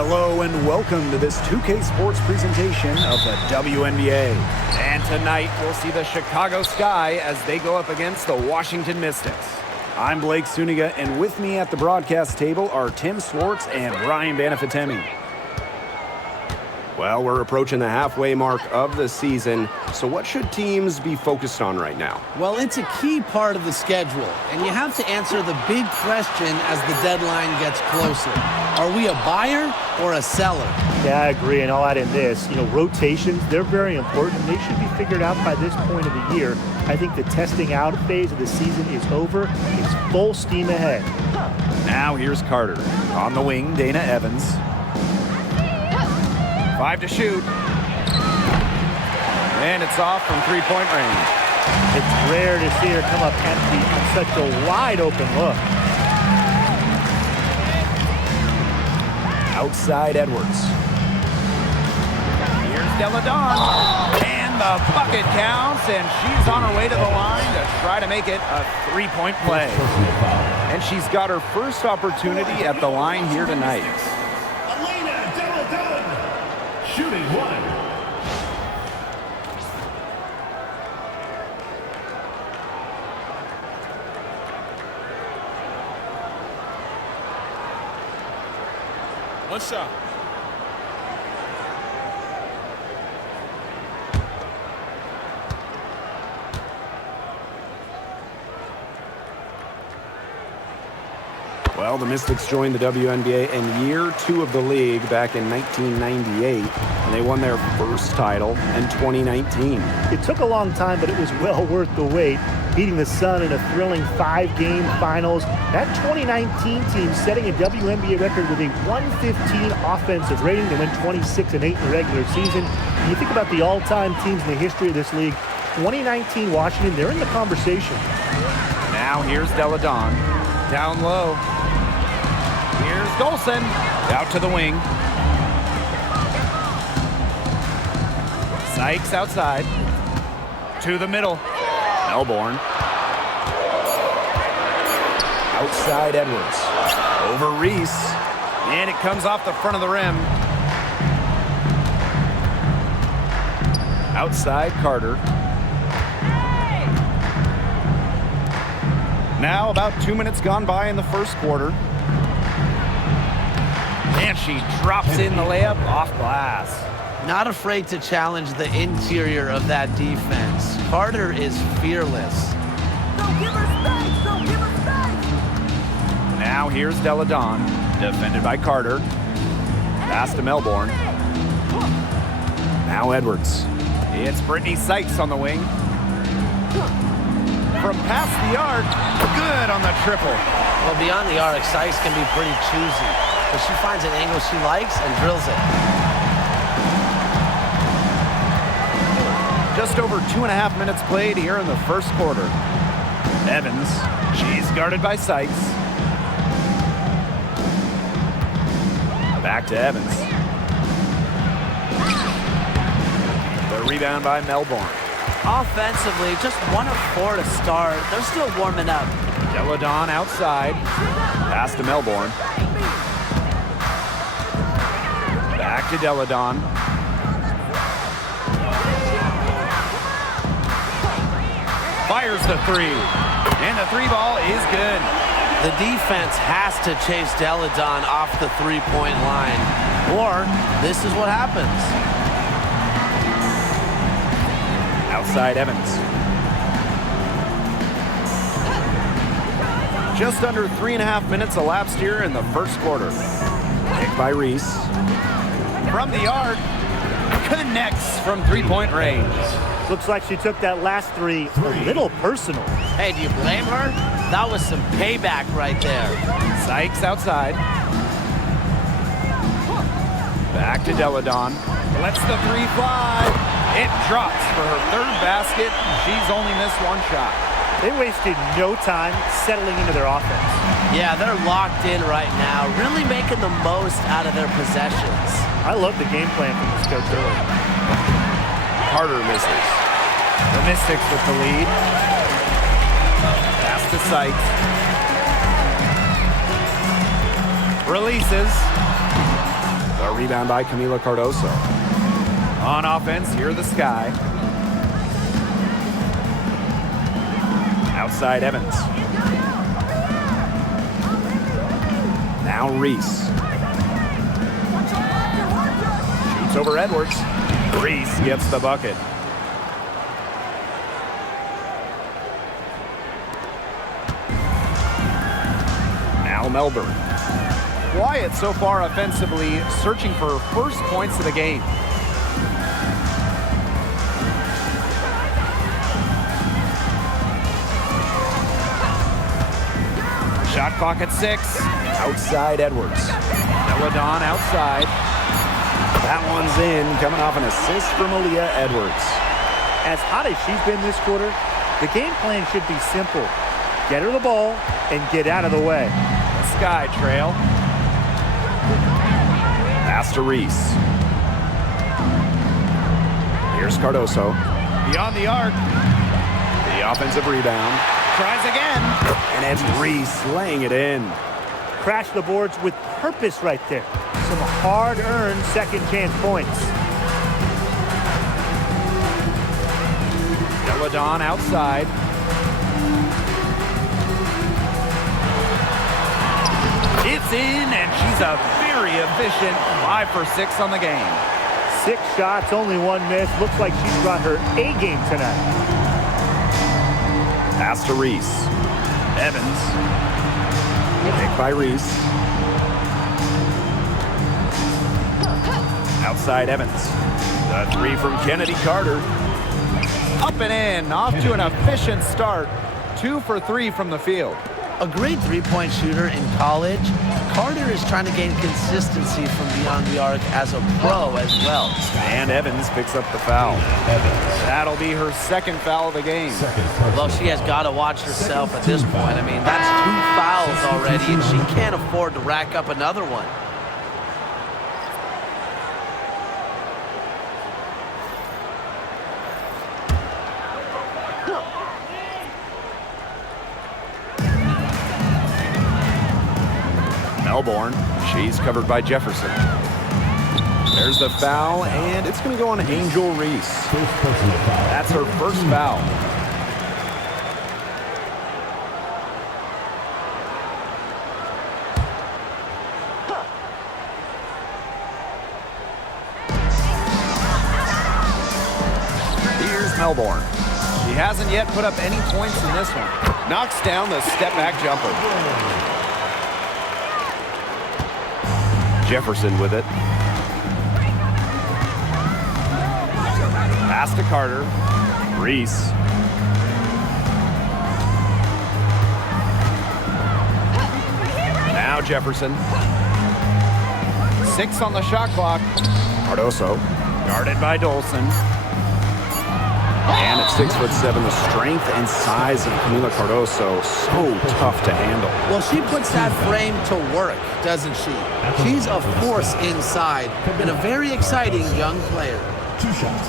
Hello and welcome to this 2K Sports presentation of the WNBA. And tonight we'll see the Chicago Sky as they go up against the Washington Mystics. I'm Blake Suniga, and with me at the broadcast table are Tim Swartz and Brian Banafitemi. Well, we're approaching the halfway mark of the season, so what should teams be focused on right now? Well, it's a key part of the schedule, and you have to answer the big question as the deadline gets closer. Are we a buyer or a seller? Yeah, I agree, and I'll add in this. Rotations, they're very important. They should be figured out by this point of the year. I think the testing out phase of the season is over. It's full steam ahead. Now here's Carter. On the wing, Dana Evans. 5 to shoot. And it's off from three-point range. It's rare to see her come up empty on such a wide-open look. Outside Edwards. Here's Della Dawn. And the bucket counts, and she's on her way to the line to try to make it a three-point play. And she's got her first opportunity at the line here tonight. Shooting one. One shot. Well, the Mystics joined the WNBA in year 2 of the league back in 1998, and they won their first title in 2019. It took a long time, but it was well worth the wait, beating the Sun in a thrilling 5-game finals. That 2019 team setting a WNBA record with a 115 offensive rating. They went 26-8 in the regular season. When you think about the all-time teams in the history of this league, 2019 Washington, they're in the conversation. Now here's Della Dawn. Down low. Here's Golson. Out to the wing. Sykes outside. To the middle. Melbourne. Outside Edwards. Over Reese. And it comes off the front of the rim. Outside Carter. Now about 2 minutes gone by in the first quarter. And she drops in the layup off glass. Not afraid to challenge the interior of that defense. Carter is fearless. Don't give her space! Don't give her space! Now here's Della Dawn, defended by Carter. Pass to Melbourne. Now Edwards. It's Brittany Sykes on the wing. From past the arc, good on the triple. Well, beyond the arc, Sykes can be pretty choosy, but she finds an angle she likes and drills it. Just over 2.5 minutes played here in the first quarter. Evans, she's guarded by Sykes. Back to Evans. The rebound by Melbourne. Offensively, just 1 of 4 to start. They're still warming up. Della Dawn outside. Pass to Melbourne. Back to Della Dawn. Fires the three. And the three ball is good. The defense has to chase Della Dawn off the three-point line, or this is what happens. Outside Evans. Just under 3.5 minutes elapsed here in the first quarter. Picked by Reese. From the arc, connects from three-point range. Looks like she took that last three a little personal. Hey, do you blame her? That was some payback right there. Sykes outside. Back to Della Dawn. Lets the three fly. It drops for her third basket. She's only missed 1 shot. They wasted no time settling into their offense. Yeah, they're locked in right now, really making the most out of their possessions. I love the game plan from this coach early. Carter misses. The Mystics with the lead. Pass to Sykes. Releases. The rebound by Camila Cardoso. On offense, here the Sky. Outside Evans. Now Reese. Shoots over Edwards. Reese gets the bucket. Now Melbourne. Quiet so far offensively, searching for first points of the game. Shot clock at 6. Outside Edwards. Deladon outside. That one's in, coming off an assist from Aaliyah Edwards. As hot as she's been this quarter, the game plan should be simple. Get her the ball and get out of the way. The Sky trail. Pass to Reese. Here's Cardoso. Beyond the arc. The offensive rebound. Tries again. And it's Reese laying it in. Crash the boards with purpose right there. Some hard-earned second chance points. Deladon outside. It's in, and she's a very efficient 5 for 6 on the game. 6 shots, only 1 miss. Looks like she's brought her A game tonight. Pass to Reese. Evans. Pick by Reese. Outside Evans. The 3 from Kennedy Carter. Up and in, off to an efficient start. 2 for 3 from the field. A great three-point shooter in college, Carter is trying to gain consistency from beyond the arc as a pro as well. And Evans picks up the foul. That'll be her second foul of the game. Although she has got to watch herself at this point. I mean, that's 2 fouls already, and she can't afford to rack up another one. Melbourne. She's covered by Jefferson. There's the foul, and it's going to go on Angel Reese. That's her first foul. Here's Melbourne. She hasn't yet put up any points in this one. Knocks down the step-back jumper. Jefferson with it. Pass to Carter. Reese. Now Jefferson. 6 on the shot clock. Cardoso. Guarded by Dolson. And at 6'7", the strength and size of Camila Cardoso, so tough to handle. Well, she puts that frame to work, doesn't she? She's a force inside and a very exciting young player. 2 shots.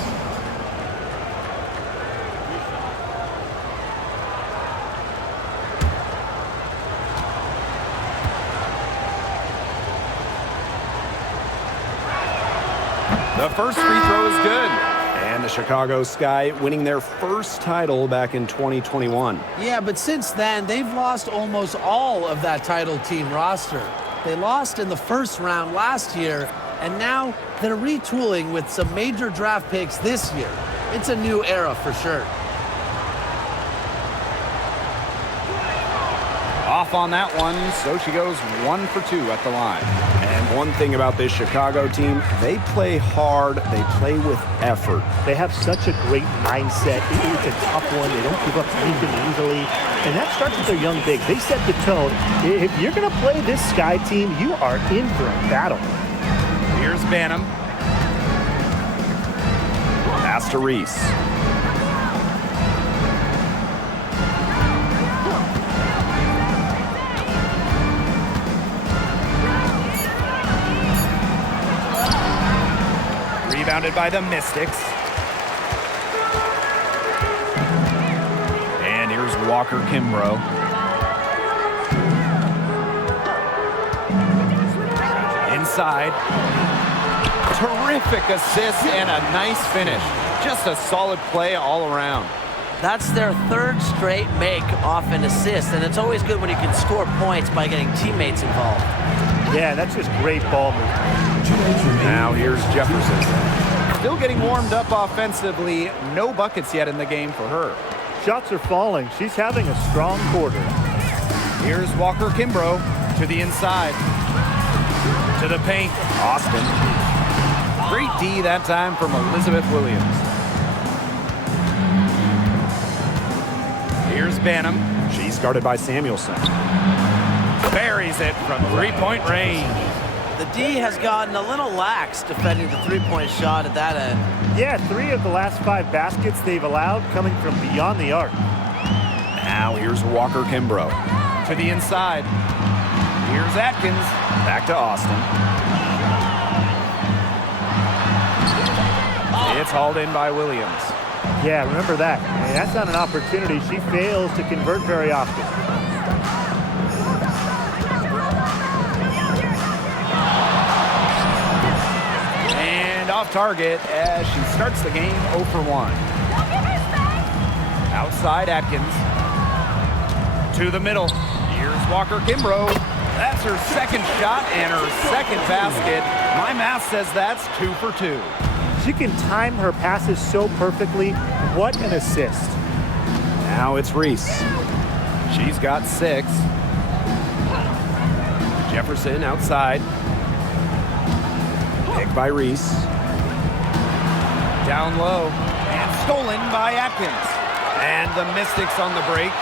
The first free throw is good. And the Chicago Sky winning their first title back in 2021. Yeah, but since then, they've lost almost all of that title team roster. They lost in the first round last year, and now they're retooling with some major draft picks this year. It's a new era for sure. Off on that one, so she goes 1 for 2 at the line. And one thing about this Chicago team, they play hard, they play with effort. They have such a great mindset. It's a tough one. They don't give up anything easily. And that starts with their young bigs. They set the tone. If you're going to play this Sky team, you are in for a battle. Here's Banham. Pass to Reese. Rebounded by the Mystics. And here's Walker Kimbrough. Inside. Terrific assist and a nice finish. Just a solid play all around. That's their third straight make off an assist, and it's always good when you can score points by getting teammates involved. Yeah, that's just great ball movement. Now here's Jefferson. Still getting warmed up offensively. No buckets yet in the game for her. Shots are falling. She's having a strong quarter. Here's Walker Kimbrough to the inside. To the paint. Austin. Great D that time from Elizabeth Williams. Here's Banham. She's guarded by Samuelson. Buries it from three-point range. The D has gotten a little lax defending the three-point shot at that end. Yeah, 3 of the last 5 baskets they've allowed coming from beyond the arc. Now here's Walker Kimbrough. To the inside. Here's Atkins. Back to Austin. It's hauled in by Williams. Yeah, remember that. And that's not an opportunity she fails to convert very often. And off target as she starts the game 0 for 1. Outside Atkins. To the middle. Here's Walker Kimbrough. That's her second shot and her second basket. My math says that's 2 for 2. She can time her passes so perfectly. What an assist. Now it's Reese. She's got 6. Jefferson outside. Picked by Reese. Down low. And stolen by Atkins. And the Mystics on the break.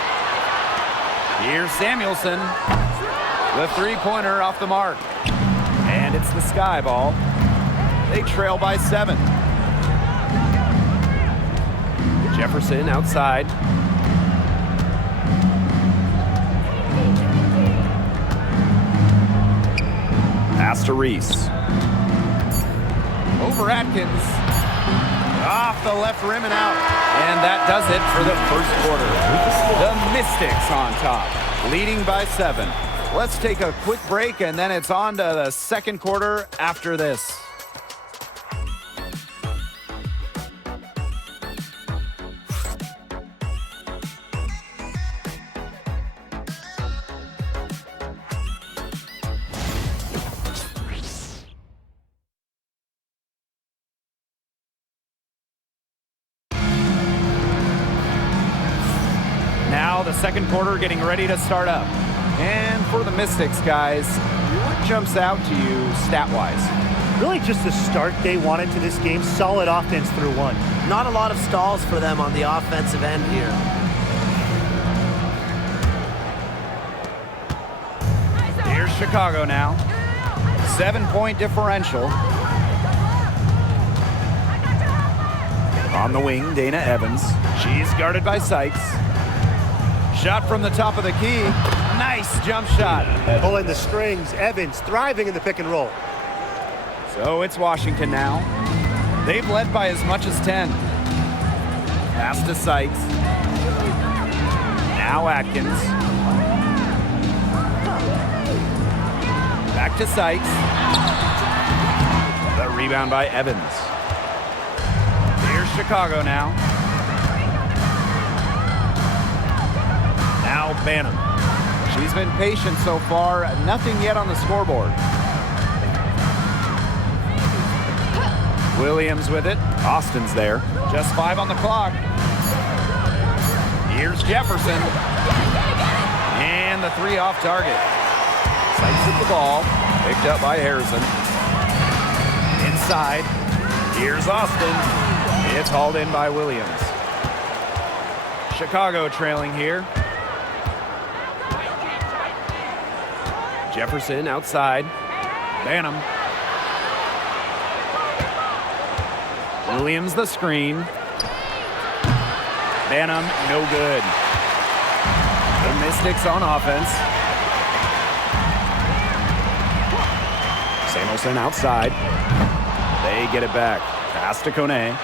Here's Samuelson. The three-pointer off the mark. And it's the Sky ball. They trail by 7. Jefferson outside. Pass to Reese. Over Atkins. Off the left rim and out. And that does it for the first quarter. The Mystics on top, leading by 7. Let's take a quick break, and then it's on to the second quarter after this. Now the second quarter getting ready to start up. And for the Mystics, guys, what jumps out to you stat-wise? Really just the start they wanted to this game. Solid offense through 1. Not a lot of stalls for them on the offensive end here. Here's Chicago now. 7-point differential. On the wing, Dana Evans. She's guarded by Sykes. Shot from the top of the key. Nice jump shot. Pulling the strings. Evans thriving in the pick and roll. So it's Washington now. They've led by as much as 10. Pass to Sykes. Now Atkins. Back to Sykes. The rebound by Evans. Here's Chicago now. Now Banham. She's been patient so far. Nothing yet on the scoreboard. Williams with it. Austin's there. Just 5 on the clock. Here's Jefferson. And the 3 off target. Sykes with the ball. Picked up by Harrison. Inside. Here's Austin. It's hauled in by Williams. Chicago trailing here. Jefferson outside. Banham. Williams the screen. Banham, no good. The Mystics on offense. Samuelson outside. They get it back. Pass to Kone.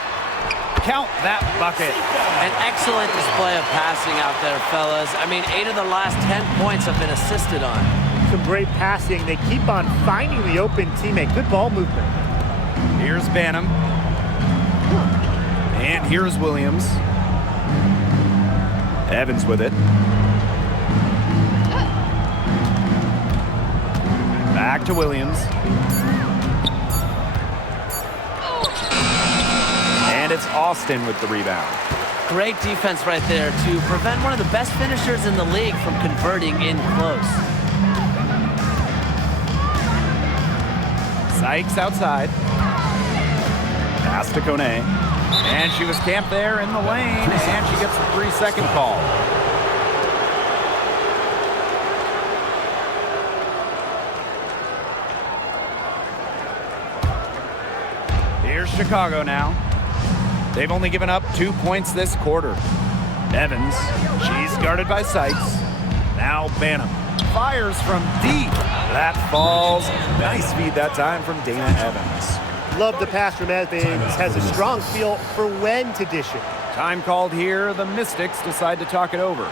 Count that bucket. An excellent display of passing out there, fellas. I mean, 8 of the last 10 points have been assisted on. Some great passing. They keep on finding the open teammate. Good ball movement. Here's Banham. And here's Williams. Evans with it. Back to Williams. And it's Austin with the rebound. Great defense right there to prevent one of the best finishers in the league from converting in close. Sykes outside. Pass to Kone. And she was camped there in the lane, and she gets a 3-second call. Here's Chicago now. They've only given up 2 points this quarter. Evans, she's guarded by Sykes. Now Banham fires from deep. That falls. Nice feed that time from Dana Evans. Love the pass from Evans. Has a strong feel for when to dish it. Time called here. The Mystics decide to talk it over.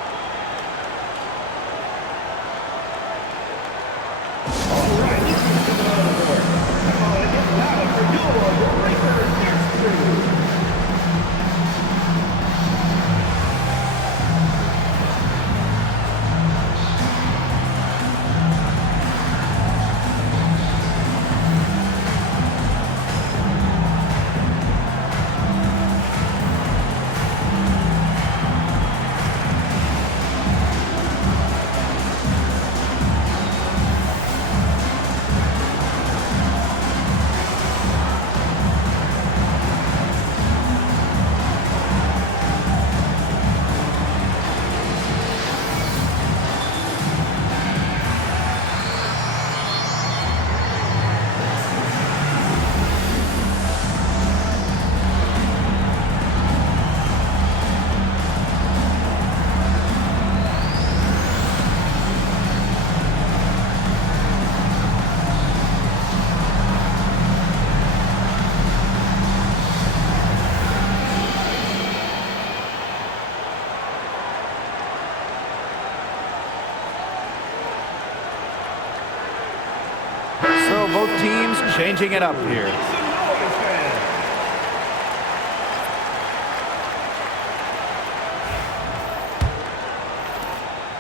Both teams changing it up here.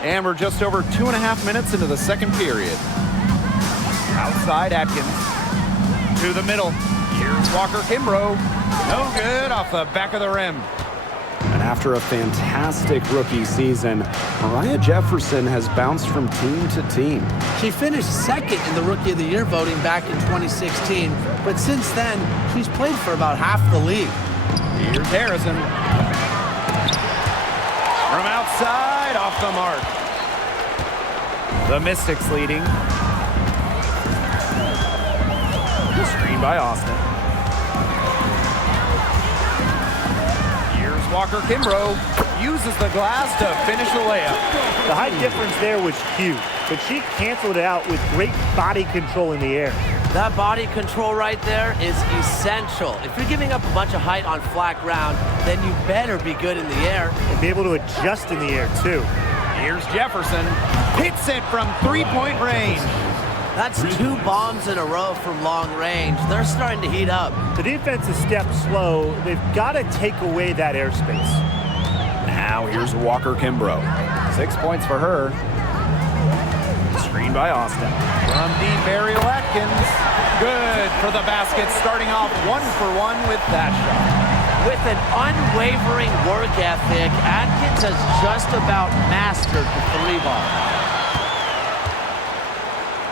And we're just over 2.5 minutes into the second period. Outside Atkins. To the middle. Here's Walker Kimbrough. No good off the back of the rim. And after a fantastic rookie season, Mariah Jefferson has bounced from team to team. She finished second in the Rookie of the Year voting back in 2016, but since then, she's played for about half the league. Here's Harrison. From outside, off the mark. The Mystics leading. Screen by Austin. Here's Walker Kimbrough. Uses the glass to finish the layup. The height difference there was huge, but she canceled it out with great body control in the air. That body control right there is essential. If you're giving up a bunch of height on flat ground, then you better be good in the air. And be able to adjust in the air, too. Here's Jefferson. Hits it from three-point range. That's 2 bombs in a row from long range. They're starting to heat up. The defense is stepped slow. They've got to take away that airspace. Now here's Walker Kimbrough. 6 points for her. Screen by Austin. From deep, Ariel Atkins. Good for the basket, starting off 1-for-1 with that shot. With an unwavering work ethic, Atkins has just about mastered the 3-ball.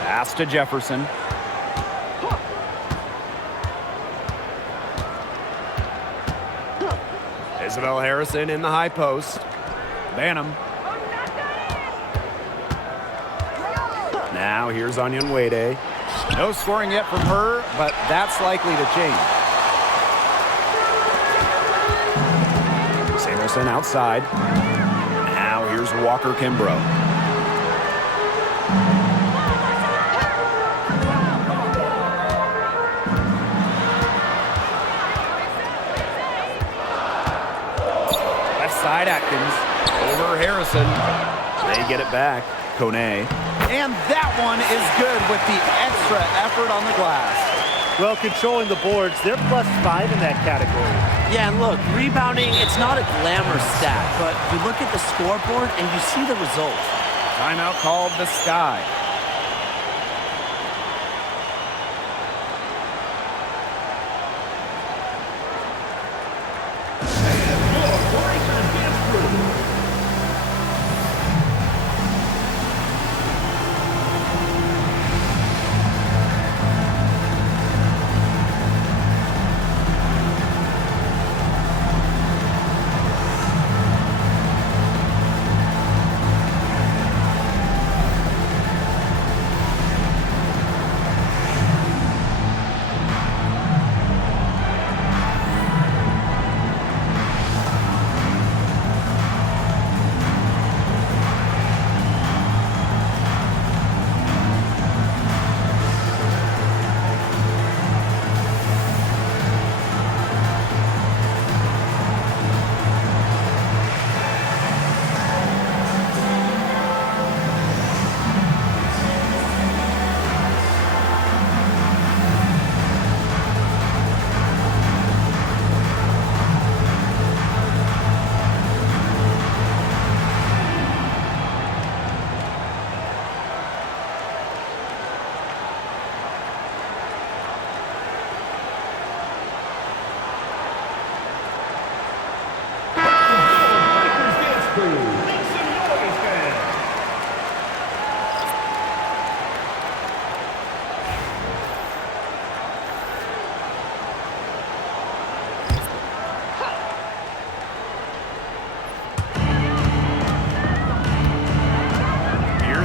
Pass to Jefferson. Isabel Harrison in the high post. Banham. Now here's Onyenwere. No scoring yet from her, but that's likely to change. Samuelson outside. Now here's Walker Kimbrough. Side Atkins over Harrison. They get it back. Kone. And that one is good with the extra effort on the glass. Well, controlling the boards, they're +5 in that category. Yeah, and look, rebounding, it's not a glamour stat, but you look at the scoreboard and you see the results. Timeout called the Sky.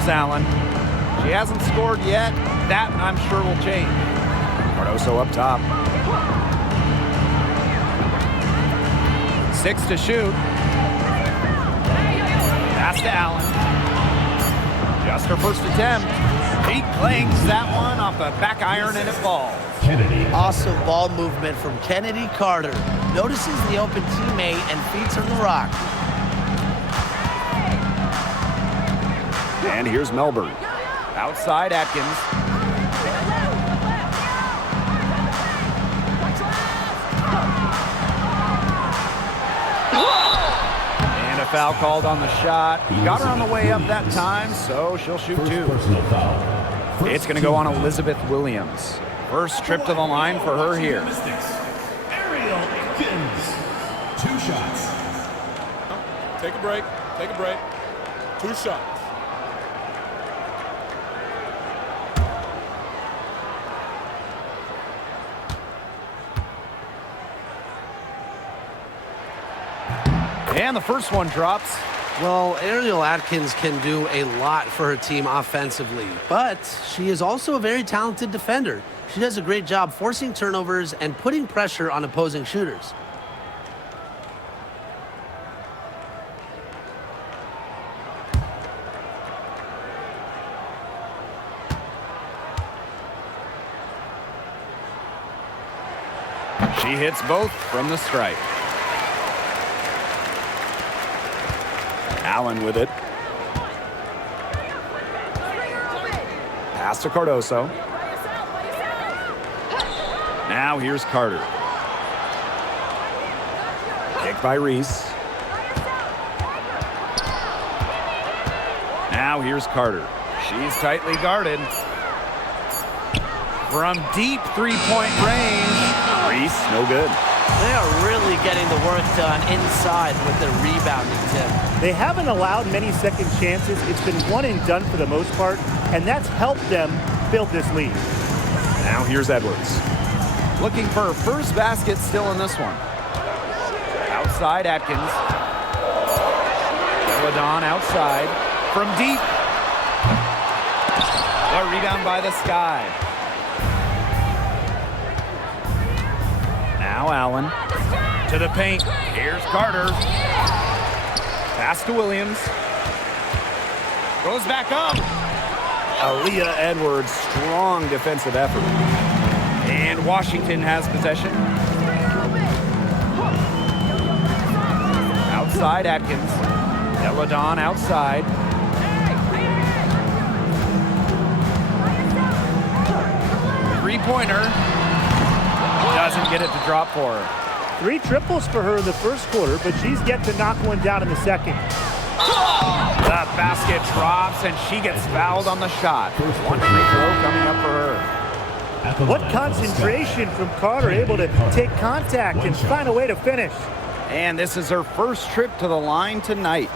Allen. She hasn't scored yet. That, I'm sure, will change. Cardoso up top. 6 to shoot. Pass to Allen. Just her first attempt. She clangs that one off the back iron and it falls. Awesome ball movement from Kennedy Carter. Notices the open teammate and feeds her the rock. And here's Melbourne. Outside Atkins. And a foul called on the shot. Got her on the way up that time, so she'll shoot 2. It's going to go on Elizabeth Williams. First trip to the line for her here. 2 shots. Take a break. Take a break. 2 shots. And the first one drops. Well, Ariel Atkins can do a lot for her team offensively, but she is also a very talented defender. She does a great job forcing turnovers and putting pressure on opposing shooters. She hits both from the stripe. Allen with it. Pass to Cardoso. Now here's Carter. Kicked by Reese. Now here's Carter. She's tightly guarded. From deep three-point range. Reese, no good. They are really getting the work done inside with their rebounding, Tim. They haven't allowed many second chances. It's been one and done for the most part, and that's helped them build this lead. Now here's Edwards. Looking for her first basket still in this one. Outside Atkins. Celadon outside. From deep. A rebound by the Sky. Now Allen. To the paint. Here's Carter. Pass to Williams. Goes back up. Aaliyah Edwards, strong defensive effort. And Washington has possession. Outside Atkins. Celadon outside. Three-pointer. doesn't get it to drop for her. 3 triples for her in the first quarter, but she's yet to knock one down in the second. The basket drops, and she gets fouled on the shot. One free throw coming up for her. What concentration from Carter, able to take contact and find a way to finish. And this is her first trip to the line tonight.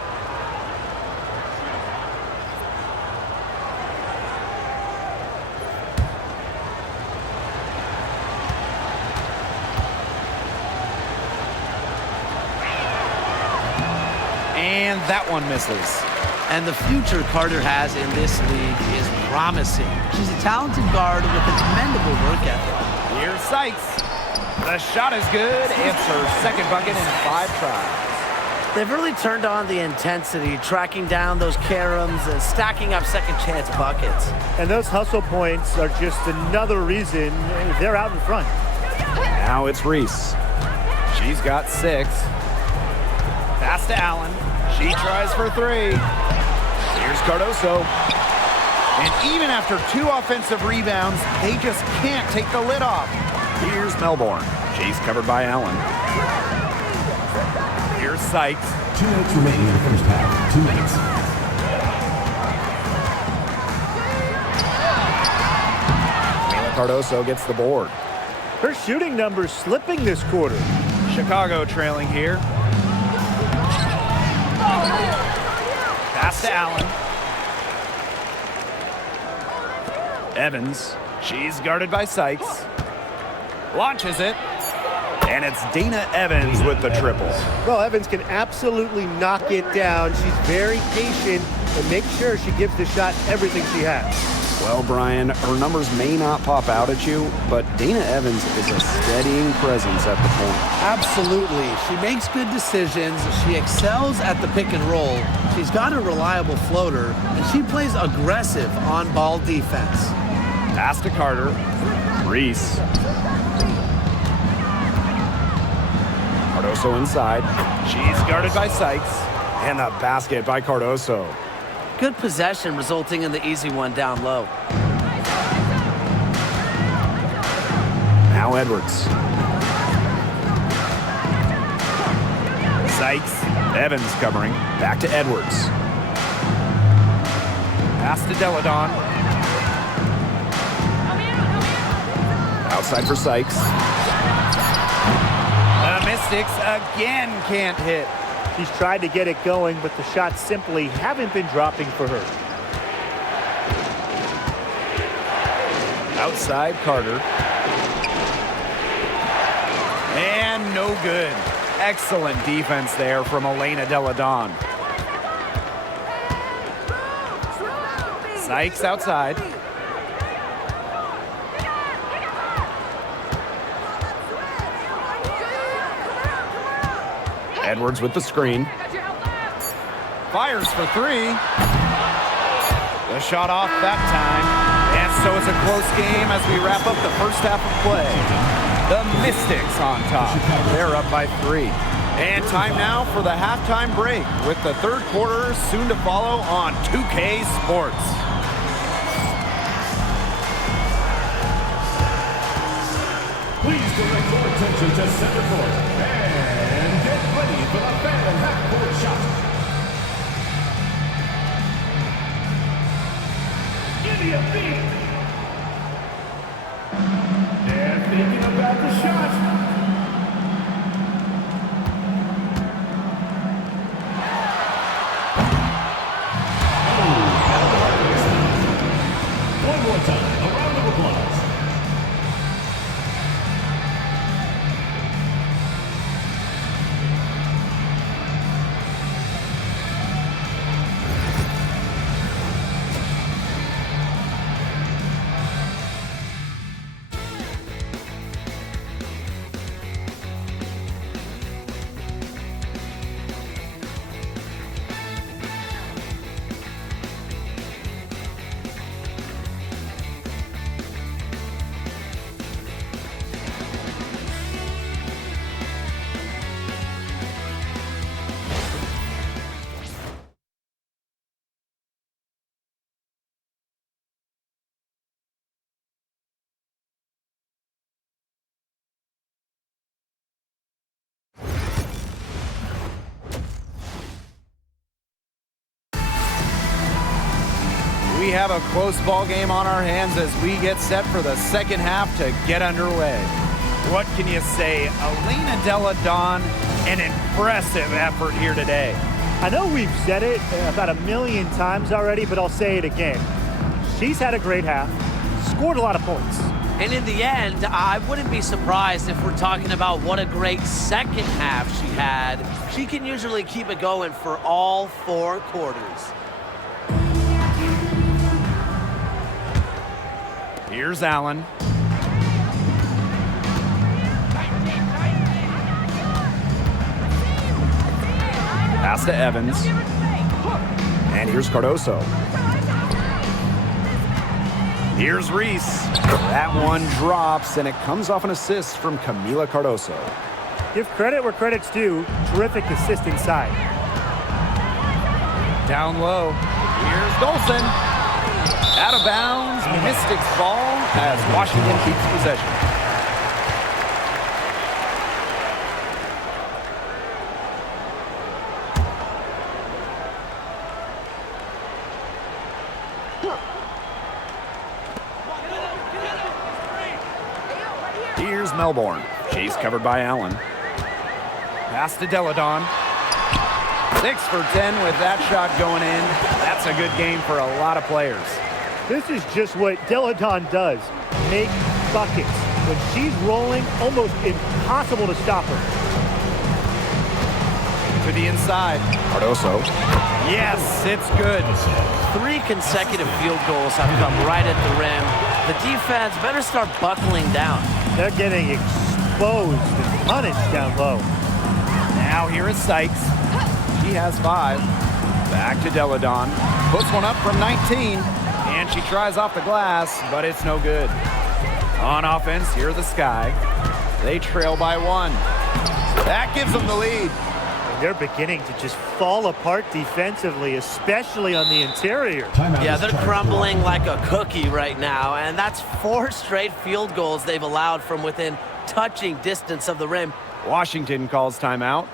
And that one misses. And the future Carter has in this league is promising. She's a talented guard with a commendable work ethic. Here's Sykes. The shot is good. It's her second bucket in 5 tries. They've really turned on the intensity, tracking down those caroms and stacking up second chance buckets. And those hustle points are just another reason they're out in front. Now it's Reese. She's got 6. Pass to Allen. She tries for 3. Here's Cardoso. And even after 2 offensive rebounds, they just can't take the lid off. Here's Melbourne. She's covered by Allen. Here's Sykes. 2 minutes remaining in the first half. 2 minutes. Mila Cardoso gets the board. Her shooting numbers slipping this quarter. Chicago trailing here. Pass to Allen. Evans. She's guarded by Sykes. Launches it. And it's Dana Evans with the triple. Well, Evans can absolutely knock it down. She's very patient and makes sure she gives the shot everything she has. Well, Brian, her numbers may not pop out at you, but Dana Evans is a steadying presence at the point. Absolutely. She makes good decisions. She excels at the pick and roll. She's got a reliable floater, and she plays aggressive on-ball defense. Pass to Carter. Reese. Cardoso inside. She's guarded by Sykes. And the basket by Cardoso. Good possession resulting in the easy one down low. Now Edwards. Sykes. Evans covering. Back to Edwards. Pass to Deladon. Outside for Sykes. The Mystics again can't hit. She's tried to get it going, but the shots simply haven't been dropping for her. Outside Carter. And no good. Excellent defense there from Elena Deladon. Sykes outside. Edwards with the screen. Fires for 3. The shot off that time. And so it's a close game as we wrap up the first half of play. The Mystics on top. They're up by 3. And time now for the halftime break with the third quarter soon to follow on 2K Sports. Please direct your attention to center court. And get ready for the fan half-court shot. Give me a beat. They're thinking about the shot. One more time, a round of applause. We have a close ball game on our hands as we get set for the second half to get underway. What can you say? Elena Delle Donne, an impressive effort here today. I know we've said it about 1,000,000 times already, but I'll say it again. She's had a great half, scored a lot of points. And in the end, I wouldn't be surprised if we're talking about what a great second half she had. She can usually keep it going for all 4 quarters. Here's Allen. Pass to Evans. And here's Cardoso. Here's Reese. That one drops, and it comes off an assist from Camila Cardoso. Give credit where credit's due. Terrific assist inside. Down low. Here's Dolson. Out of bounds. Mystics ball as Washington keeps possession. Here's Melbourne. She's covered by Allen. Pass to Delle Donne. 6 for 10 with that shot going in. That's a good game for a lot of players. This is just what Delle Donne does. Make buckets. When she's rolling, almost impossible to stop her. To the inside. Cardoso. Yes, it's good. 3 consecutive field goals have come right at the rim. The defense better start buckling down. They're getting exposed and punished down low. Now here is Sykes. She has 5. Back to Delle Donne. Puts one up from 19. And she tries off the glass, but it's no good. On offense, here are the Sky. They trail by 1. That gives them the lead. And they're beginning to just fall apart defensively, especially on the interior. Yeah, they're crumbling like a cookie right now, and that's 4 straight field goals they've allowed from within touching distance of the rim. Washington calls timeout.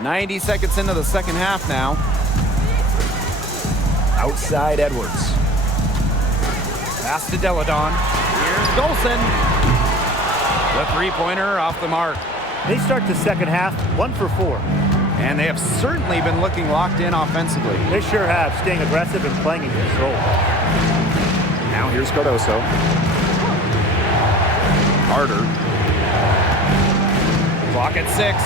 .90 seconds into the second half now. Outside Edwards. Pass to Delle Donne. Here's Dolson. The three-pointer off the mark. They start the second half 1 for 4. And they have certainly been looking locked in offensively. They sure have, staying aggressive and playing in control. Now here's Cardoso. Carter. Clock at 6.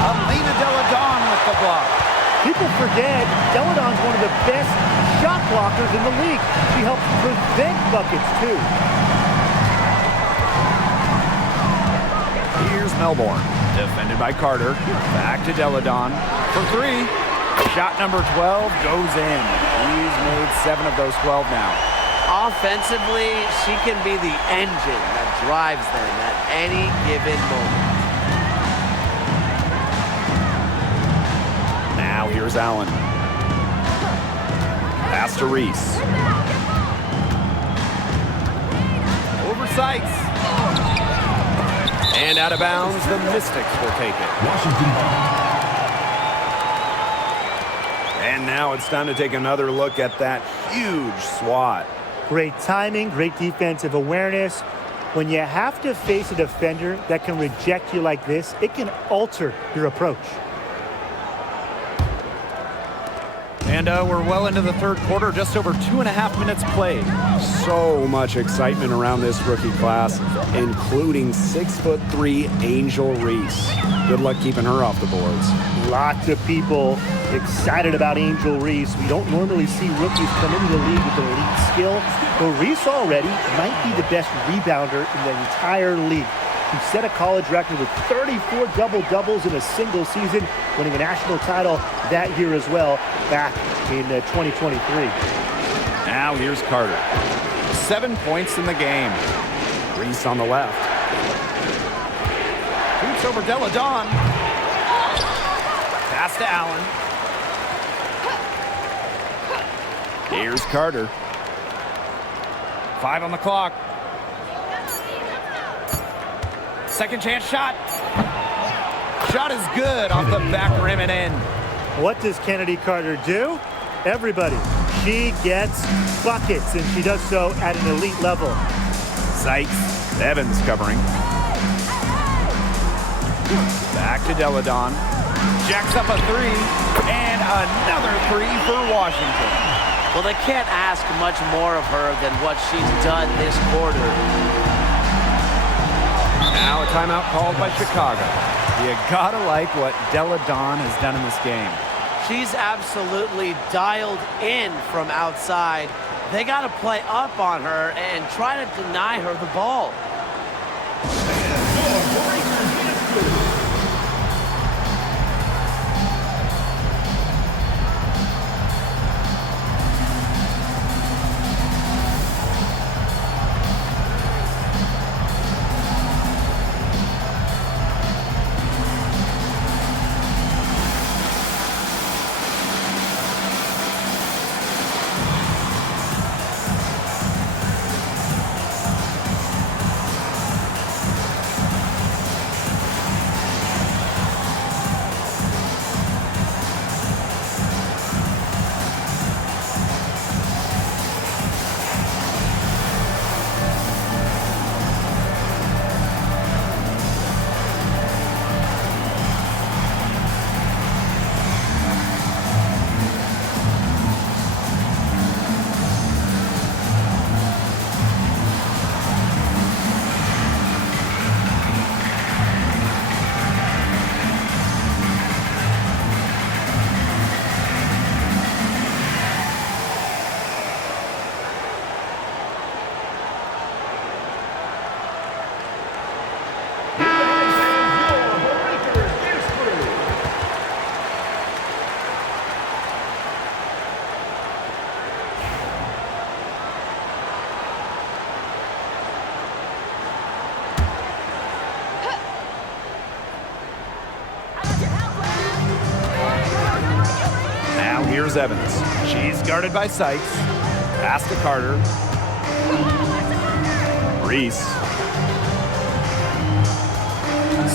Elena Delle Donne with the block. People forget Delle Donne's one of the best shot blockers in the league. She helps prevent buckets, too. Here's Melbourne. Defended by Carter. Back to Delle Donne for 3. Shot number 12 goes in. He's made 7 of those 12 now. Offensively, she can be the engine that drives them at any given moment. Now here's Here's Allen. Pass to Reese. Over Sykes. And out of bounds, the Mystics will take it. Washington ball. And now it's time to take another look at that huge swat. Great timing, great defensive awareness. When you have to face a defender that can reject you like this, it can alter your approach. And we're well into the third quarter, just over 2.5 minutes played. So much excitement around this rookie class, including 6'3" Angel Reese. Good luck keeping her off the boards. Lots of people excited about Angel Reese. We don't normally see rookies come into the league with an elite skill, but Reese already might be the best rebounder in the entire league. He set a college record with 34 double-doubles in a single season, winning a national title that year as well, back in 2023. Now here's Carter. 7 points in the game. Reese on the left. Boots over Deladon. Pass to Allen. Here's Carter. 5 on the clock. Second chance shot. Shot is good off the back rim and in. What does Kennedy Carter do? Everybody. She gets buckets, and she does so at an elite level. Sykes. Evans covering. Back to Deladon. Jacks up a 3. And another 3 for Washington. Well, they can't ask much more of her than what she's done this quarter. Now a timeout called by Chicago. You gotta like what Deladon has done in this game. She's absolutely dialed in from outside. They got to play up on her and try to deny her the ball. Here's Evans. She's guarded by Sykes. Pass to Carter. Reese.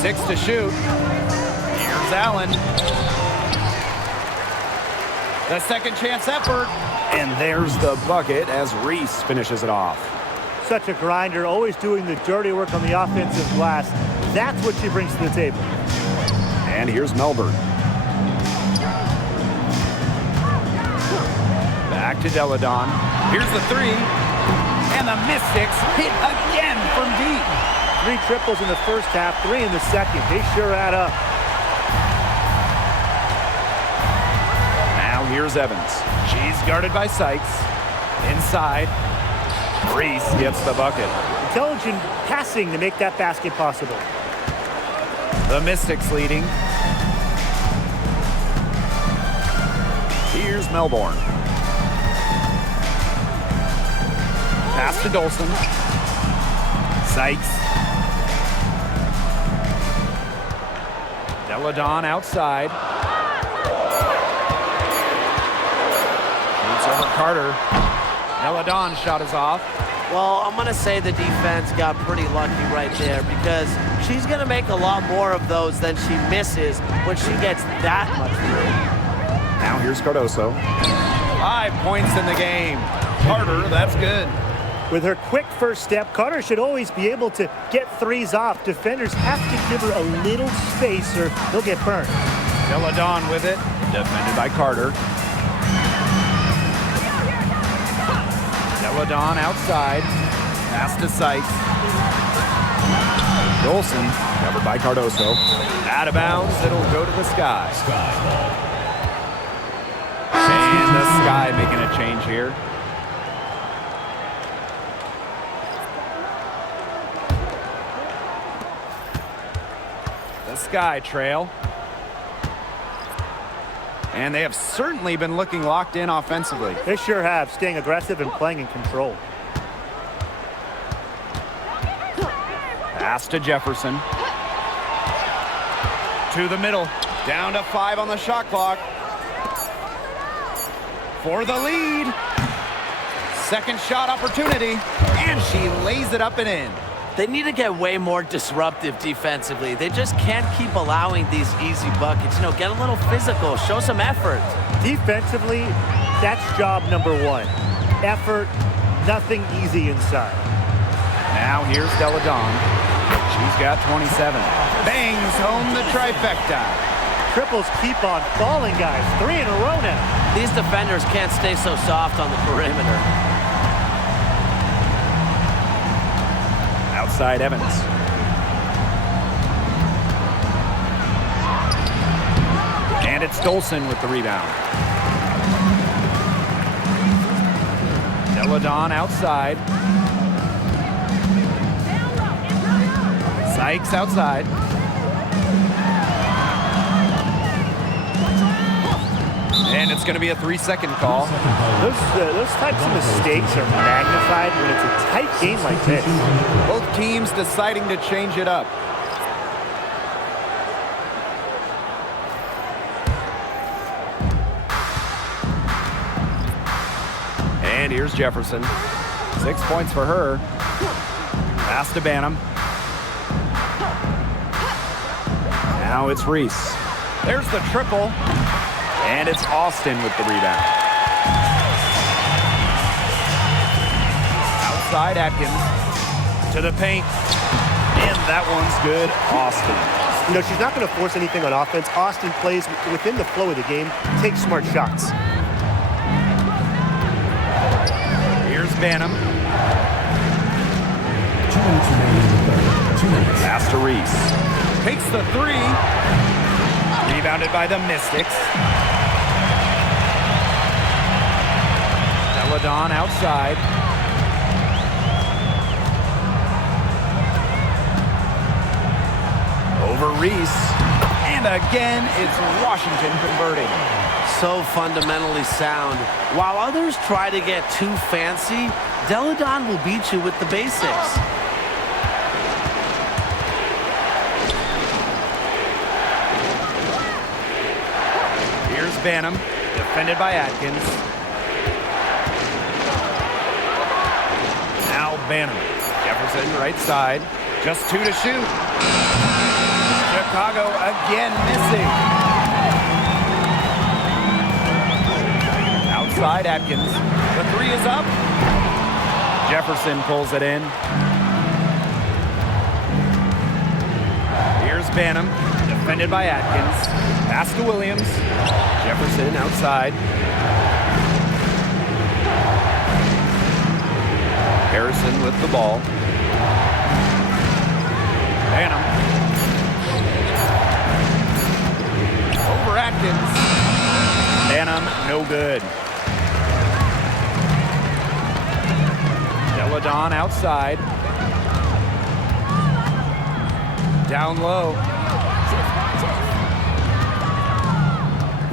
6 to shoot. Here's Allen. The second chance effort. And there's the bucket as Reese finishes it off. Such a grinder, always doing the dirty work on the offensive glass. That's what she brings to the table. And here's Melbourne. Back to Deladon. Here's the 3. And the Mystics hit again from deep. 3 triples in the first half, 3 in the second. They sure add up. Now here's Evans. She's guarded by Sykes. Inside. Reese gets the bucket. Intelligent passing to make that basket possible. The Mystics leading. Here's Melbourne. Pass to Dolson. Sykes. Deladon outside. over Carter. Deladon shot is off. Well, I'm going to say the defense got pretty lucky right there because she's going to make a lot more of those than she misses when she gets that much room. Now here's Cardoso. 5 points in the game. Carter, that's good. With her quick first step, Carter should always be able to get threes off. Defenders have to give her a little space or they'll get burned. Deladon with it, defended by Carter. Deladon outside, pass to Sykes. Dolson, covered by Cardoso. Out of bounds, it'll go to the Sky. And the Sky making a change here. The Sky trail. And they have certainly been looking locked in offensively. They sure have, staying aggressive and playing in control. Pass to Jefferson. To the middle. Down to 5 on the shot clock. For the lead. Second shot opportunity. And she lays it up and in. They need to get way more disruptive defensively. They just can't keep allowing these easy buckets. You know, get a little physical, show some effort. Defensively, that's job number 1. Effort, nothing easy inside. Now here's Deladon. She's got 27. Bangs home the trifecta. Triples keep on falling, guys. 3 in a row now. These defenders can't stay so soft on the perimeter. Outside Evans. And it's Dolson with the rebound. Deladon outside. Sykes outside. And it's going to be a 3-second call. Those types of mistakes are magnified when it's a tight game like this. Both teams deciding to change it up. And here's Jefferson. 6 points for her. Pass to Banham. Now it's Reese. There's the triple. And it's Austin with the rebound. Outside Atkins. To the paint. And that one's good. Austin. You know, she's not going to force anything on offense. Austin plays within the flow of the game, takes smart shots. Here's Banham. Pass to Reese. Takes the 3. Rebounded by the Mystics. Deladon outside. Over Reese. And again, it's Washington converting. So fundamentally sound. While others try to get too fancy, Deladon will beat you with the basics. Here's Banham, defended by Atkins. Now Banham. Jefferson right side. Just 2 to shoot. Chicago again missing. Outside Atkins. The 3 is up. Jefferson pulls it in. Here's Banham, defended by Atkins. Pass to Williams. Jefferson outside. Harrison with the ball. Banham. Over Atkins. Banham, no good. Deladon outside. Down low.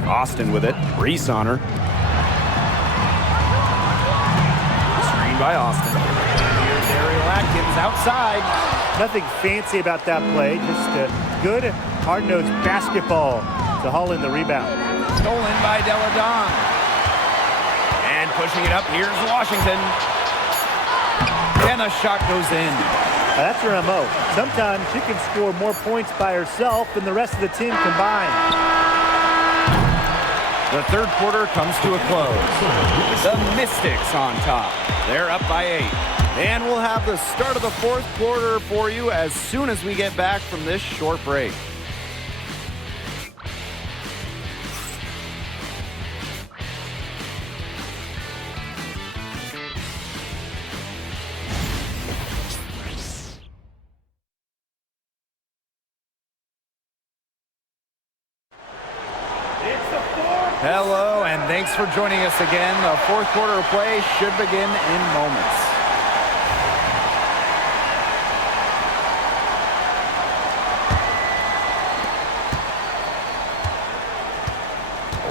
Austin with it. Reese on her. Screen by Austin. Here's Ariel Atkins outside. Nothing fancy about that play. Just a good, hard-nosed basketball to haul in the rebound. Stolen by Deladon. And pushing it up. Here's Washington. And the shot goes in. That's her MO. Sometimes she can score more points by herself than the rest of the team combined. The third quarter comes to a close. The Mystics on top. They're up by 8. And we'll have the start of the fourth quarter for you as soon as we get back from this short break. Hello, and thanks for joining us again. The fourth quarter of play should begin in moments.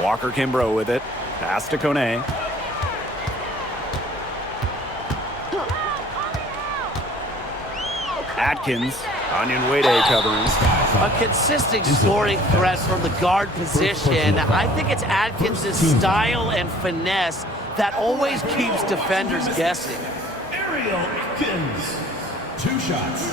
Walker Kimbrough with it. Pass to Kone. Atkins. Onion Wade covering. A consistent scoring threat from the guard position. I think it's Atkins' style and finesse that always keeps defenders guessing. Ariel Atkins. 2 shots.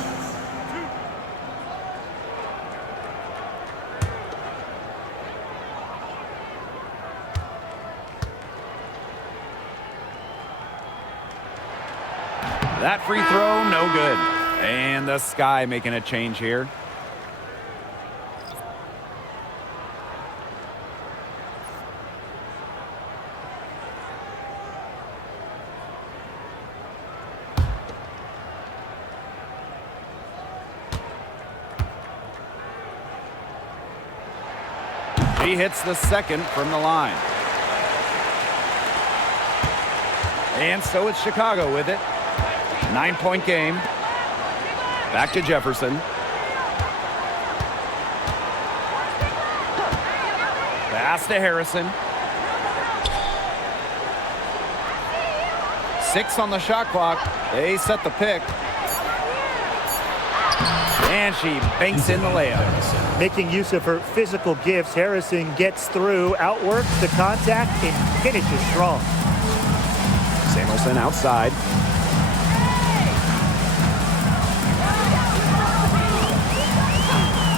That free throw, no good. And the Sky making a change here. He hits the second from the line. And so it's Chicago with it. 9-point game. Back to Jefferson. Pass to Harrison. 6 on the shot clock. They set the pick. And she banks in the layup. Making use of her physical gifts, Harrison gets through, outworks the contact, and finishes strong. Samuelson outside.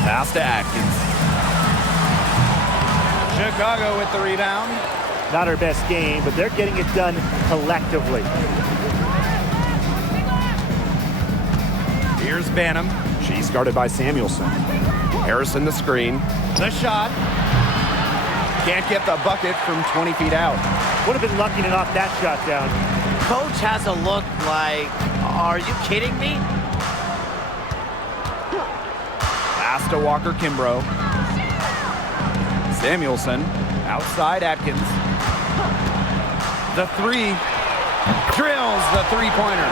Pass to Atkins. Chicago with the rebound. Not her best game, but they're getting it done collectively. Here's Banham. She's guarded by Samuelson. Harrison the screen. The shot. Can't get the bucket from 20 feet out. Would have been lucky to knock that shot down. Coach has a look like, are you kidding me? Pass to Walker Kimbrough. Samuelson. Outside Atkins. The 3. Drills the three-pointer.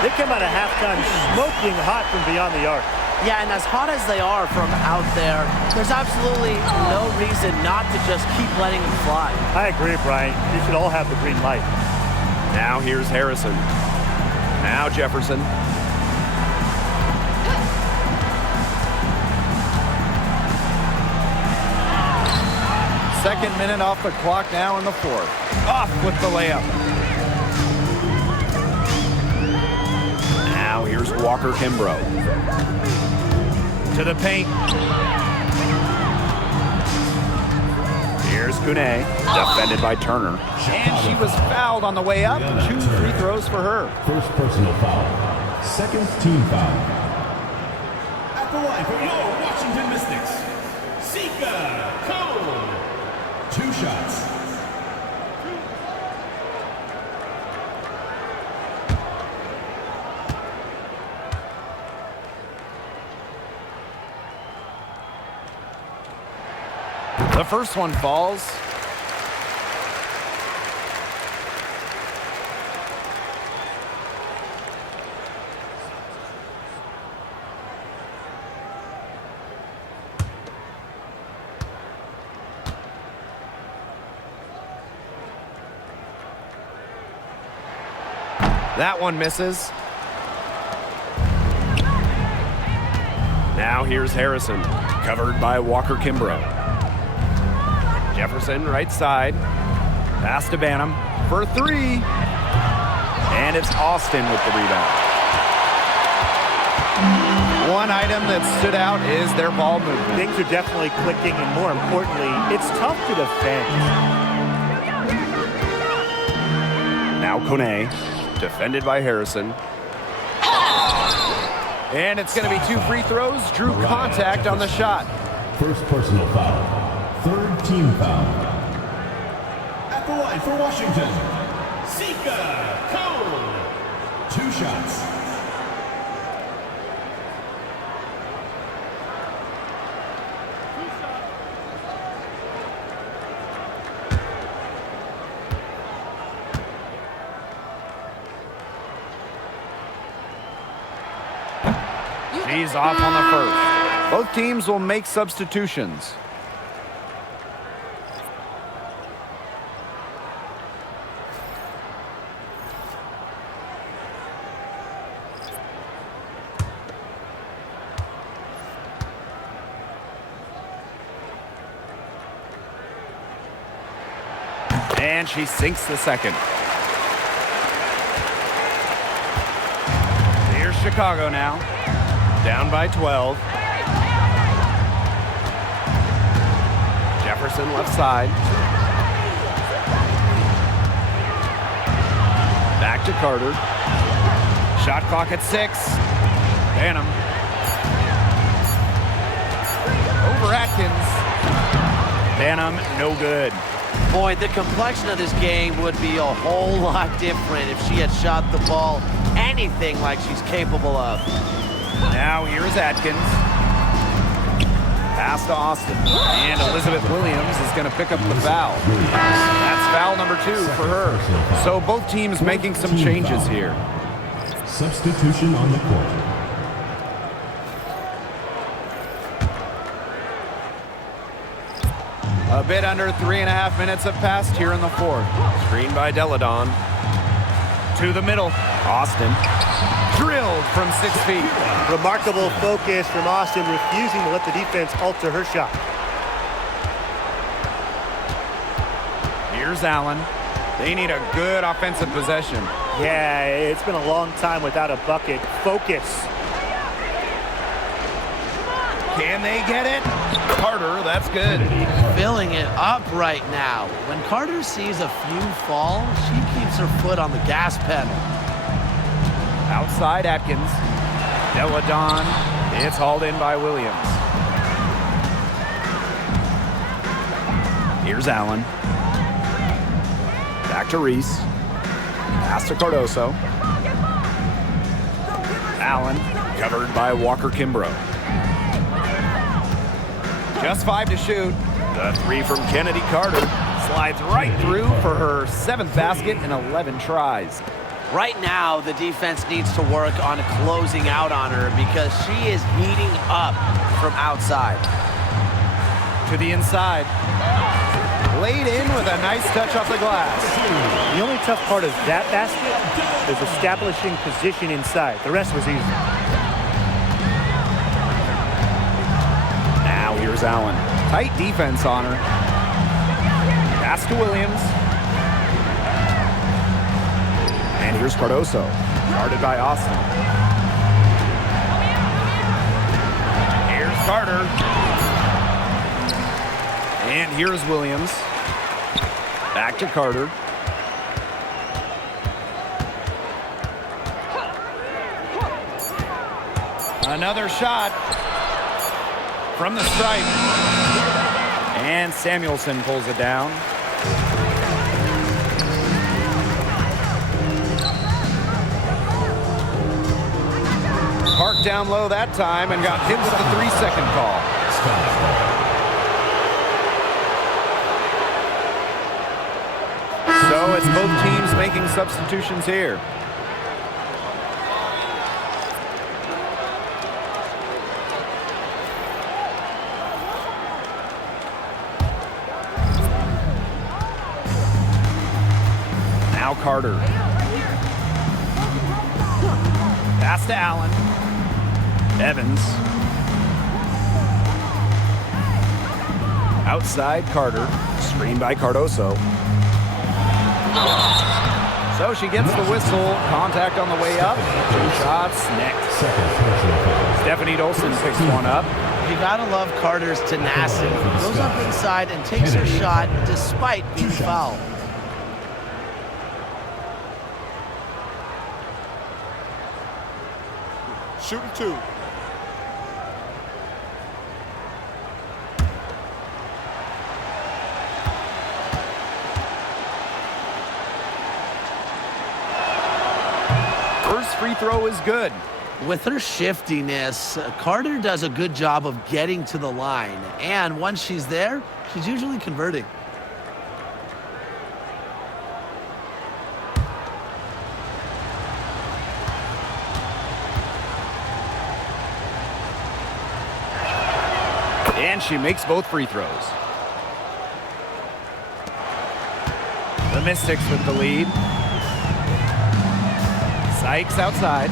They come out of halftime smoking hot from beyond the arc. Yeah, and as hot as they are from out there, there's absolutely no reason not to just keep letting them fly. I agree, Brian. You should all have the green light. Now here's Harrison. Now Jefferson. Second minute off the clock now in the fourth. Off with the layup. Now here's Walker Kimbrough. To the paint. Here's Kone. Defended by Turner. And she was fouled on the way up. 2 free throws for her. First personal foul. Second team foul. At the line for your Washington Mystics, Sika Cone. 2 shots. The first one falls. That one misses. Now here's Harrison. Covered by Walker Kimbrough. Jefferson right side. Pass to Banham for three. And it's Austin with the rebound. One item that stood out is their ball movement. Things are definitely clicking, and more importantly, it's tough to defend. Now Kone, defended by Harrison. And it's going to be 2 free throws. Drew contact on the shot. First personal foul. Third team foul. At the line for Washington, Sika Cone. 2 shots. He's off on the first. Both teams will make substitutions. And she sinks the second. Here's Chicago now. Down by 12. Jefferson left side. Back to Carter. Shot clock at 6. Banham. Over Atkins. Banham, no good. Boy, the complexion of this game would be a whole lot different if she had shot the ball anything like she's capable of. Now here's Atkins. Pass to Austin. And Elizabeth Williams is going to pick up the foul. That's foul number 2 for her. So both teams making some changes here. Substitution on the court. A bit under 3.5 minutes have passed here in the fourth. Screen by Deladon. To the middle. Austin. Drilled from 6 feet. Remarkable focus from Austin, refusing to let the defense alter her shot. Here's Allen. They need a good offensive possession. Yeah, it's been a long time without a bucket. Focus. Can they get it? Carter, that's good. Filling it up right now. When Carter sees a few fall, she keeps her foot on the gas pedal. Outside Atkins. Deladon. It's hauled in by Williams. Here's Allen. Back to Reese. Pass to Cardoso. Allen covered by Walker Kimbrough. Just 5 to shoot. The 3 from Kennedy Carter slides right through for her 7th basket in 11 tries. Right now, the defense needs to work on closing out on her because she is heating up from outside. To the inside. Laid in with a nice touch off the glass. The only tough part of that basket is establishing position inside. The rest was easy. Now here's Allen. Tight defense on her. Pass to Williams. And here's Cardoso. Guarded by Austin. Here's Carter. And here's Williams. Back to Carter. Another shot from the stripe. And Samuelson pulls it down. Parked down low that time and got hit with the 3-second call. So it's both teams making substitutions here. Now Carter. Pass to Allen. Evans. Outside Carter. Screen by Cardoso. So she gets the whistle. Contact on the way up. 2 shots next. Stephanie Dolson picks one up. You gotta love Carter's tenacity. Goes up inside and takes her shot despite being fouled. Shooting 2. First free throw is good. With her shiftiness, Carter does a good job of getting to the line. And once she's there, she's usually converting. And she makes both free throws. The Mystics with the lead. Sykes outside.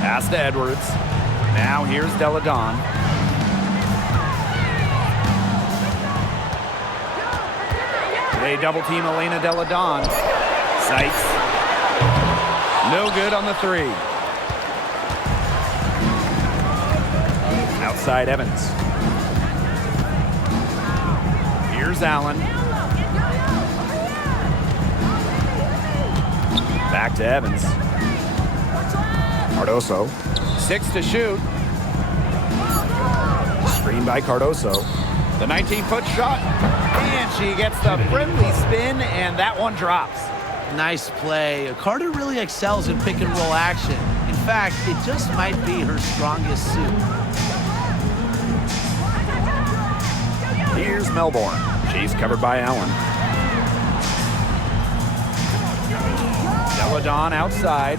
Pass to Edwards. Now here's Delle Donne. They double team Elena Delle Donne. Sykes. No good on the 3. Outside Evans. Here's Allen. Back to Evans. Cardoso. 6 to shoot. Screen by Cardoso. The 19-foot shot. And she gets the friendly spin, and that one drops. Nice play. Carter really excels in pick and roll action. In fact, it just might be her strongest suit. Here's Melbourne. She's covered by Allen. Delle Donne outside.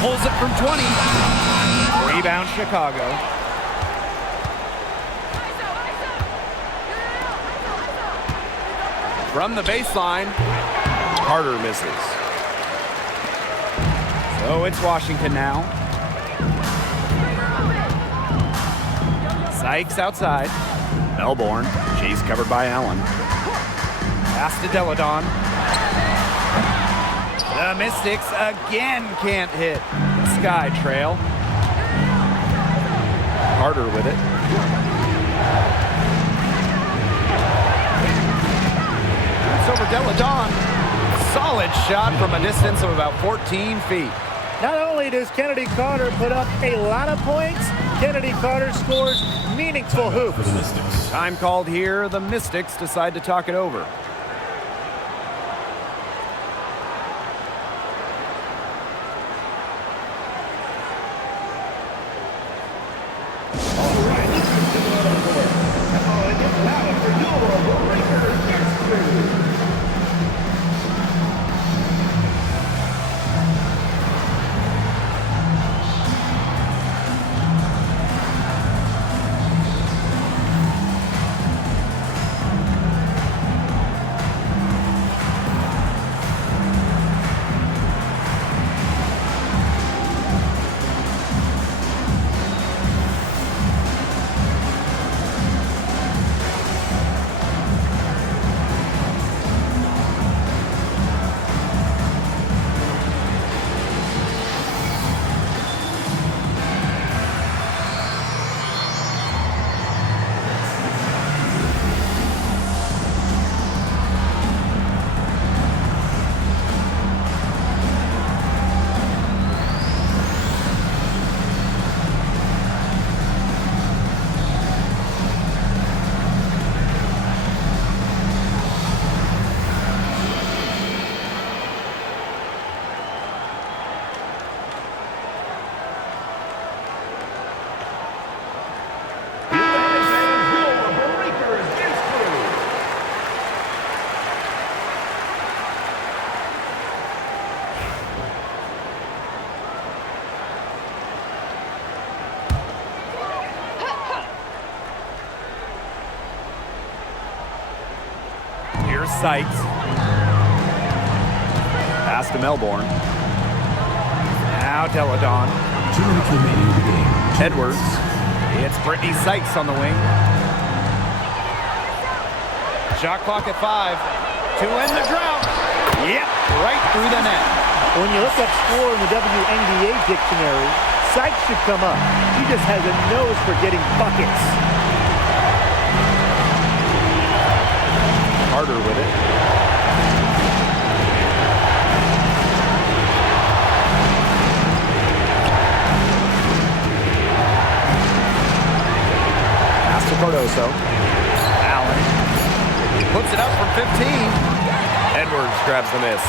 Pulls it from 20. Rebound Chicago. From the baseline, Carter misses. So it's Washington now. Sykes outside. Melbourne. She's covered by Allen. Pass to Delle Donne. The Mystics again can't hit. Sky trail. Carter with it. It's over Delle Donne. Solid shot from a distance of about 14 feet. Not only does Kennedy Carter put up a lot of points, Kennedy Carter scores meaningful hoops. Time called here. The Mystics decide to talk it over. Sykes. Pass to Melbourne. Now Delle Donne. 2 minutes remaining in the game. Edwards. It's Brittany Sykes on the wing. Shot clock at 5 to end the drought. Yep, right through the net. When you look up score in the WNBA dictionary, Sykes should come up. She just has a nose for getting buckets. Carter with it. Pass to Cardoso. Allen puts it up from 15. Edwards grabs the miss.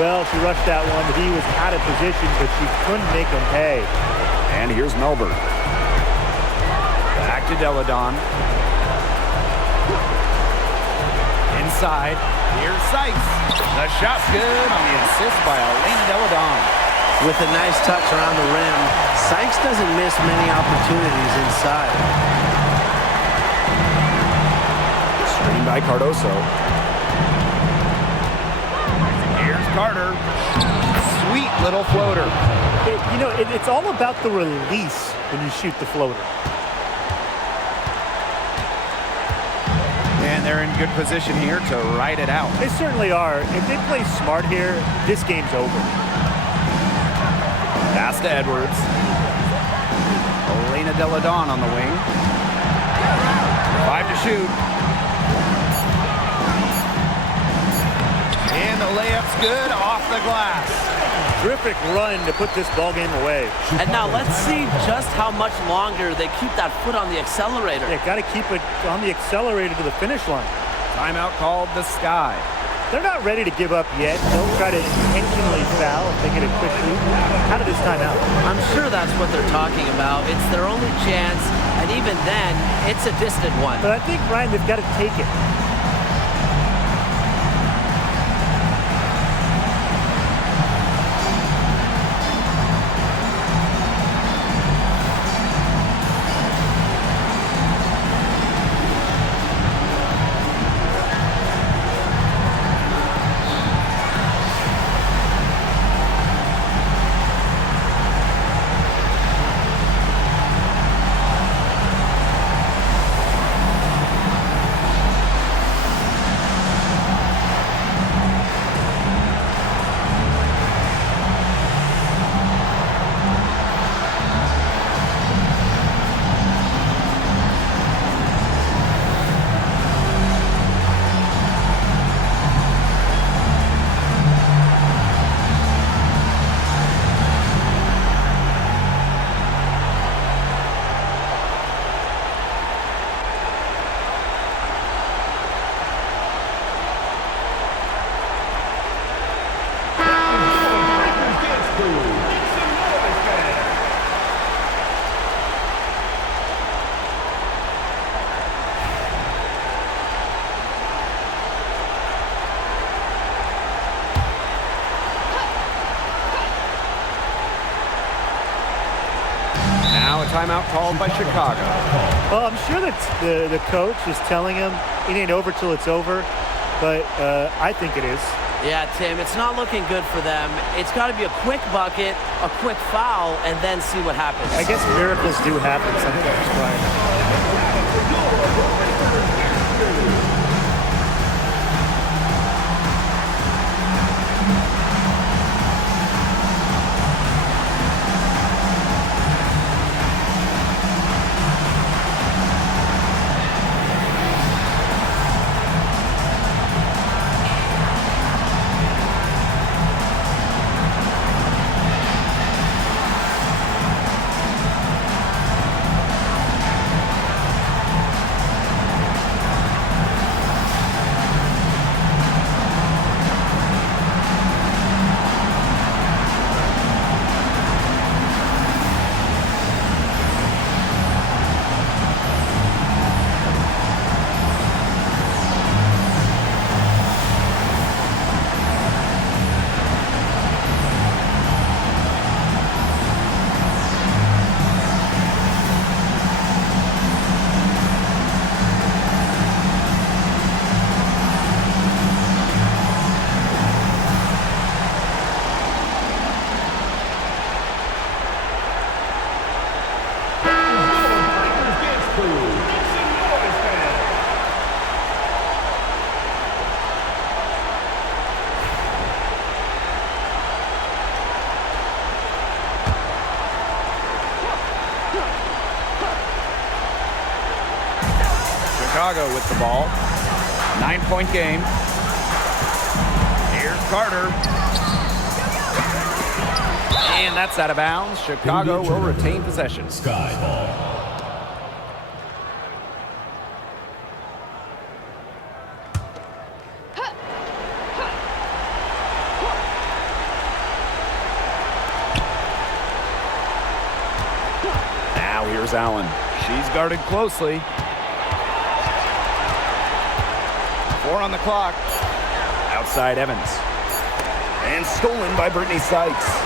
Well, she rushed that one, but he was out of position, but she couldn't make him pay. And here's Melbourne. Back to Deladon. Inside. Here's Sykes. The shot's good on the assist by Elena Deladon. With a nice touch around the rim, Sykes doesn't miss many opportunities inside. Screen by Cardoso. Here's Carter. Sweet little floater. It's all about the release when you shoot the floater. And they're in good position here to ride it out. They certainly are. If they play smart here, this game's over. Pass to Edwards. Elena Deladon on the wing. 5 to shoot. And the layup's good off the glass. Terrific run to put this ball game away. And now let's see just how much longer they keep that foot on the accelerator. Yeah, got to keep it on the accelerator to the finish line. Timeout called the Sky. They're not ready to give up yet. Don't try to intentionally foul if they get a quick lead. Out of this timeout. I'm sure that's what they're talking about. It's their only chance, and even then, it's a distant one. But I think, Ryan, they've got to take it. Now a timeout called by Chicago. Well, I'm sure that the coach is telling him it ain't over till it's over, but I think it is. Yeah, Tim, it's not looking good for them. It's got to be a quick bucket, a quick foul, and then see what happens. I guess miracles do happen sometimes, Brian. Chicago with the ball. 9-point game. Here's Carter. And that's out of bounds. Chicago will retain possession. Sky ball. Now here's Allen. She's guarded closely. 4 on the clock. Outside Evans. And stolen by Brittany Sykes.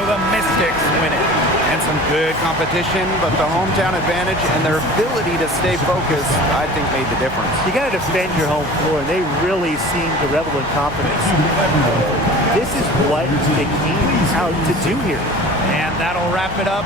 The Mystics win it. And some good competition, but the hometown advantage and their ability to stay focused, I think, made the difference. You got to defend your home floor, and they really seem to revel in confidence. This is what they came out to do here. And that'll wrap it up.